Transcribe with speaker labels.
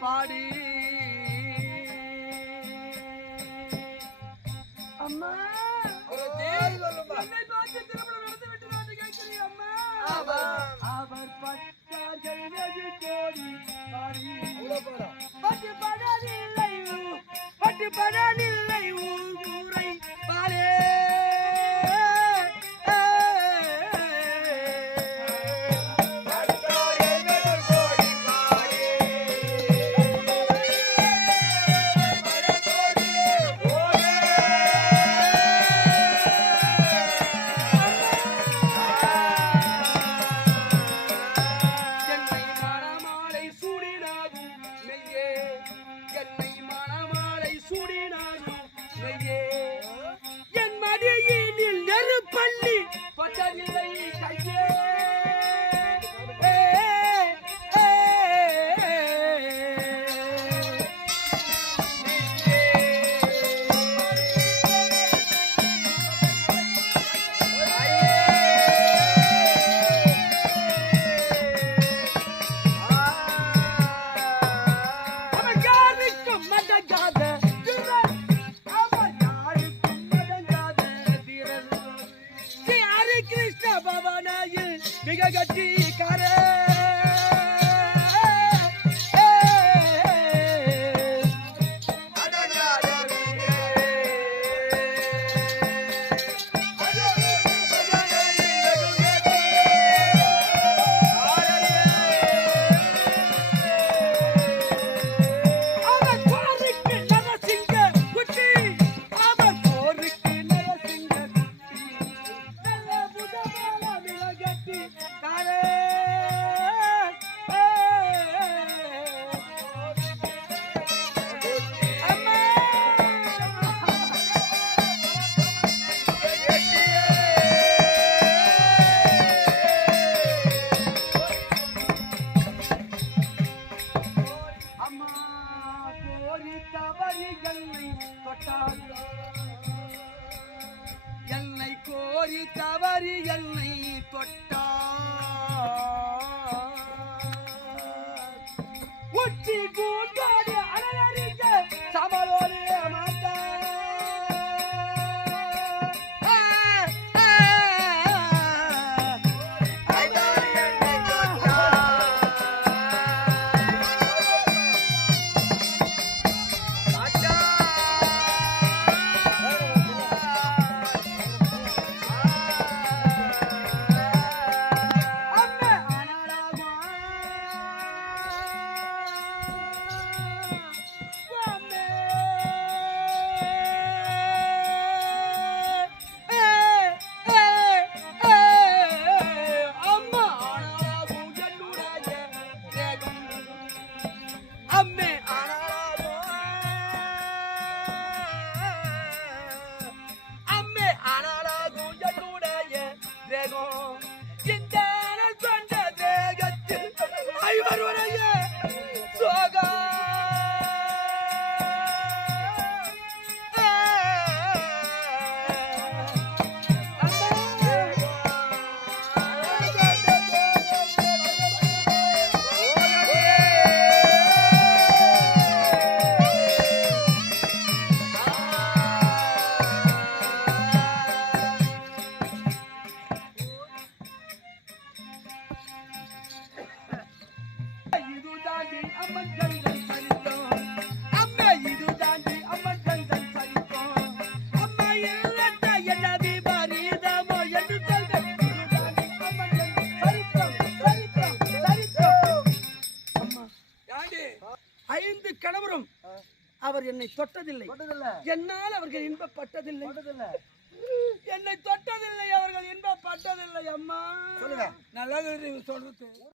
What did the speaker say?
Speaker 1: பாடி. அம்மா. அவர் பட்டாஜல் கோடி பாடி. அம்மா கோரி தவறி என்னை தொட்டாள் என்னை கோரி தவறி என்னை தொட்டாள் ஐந்து கணவரும் அவர் என்னை தொட்டதில்லை. என்னால் அவர்கள் இன்பப்பட்டதில்லை. என்னை தொட்டதில்லை அவர்கள் இன்பப்பட்டதில்லை அம்மா. நல்லது சொல்றது.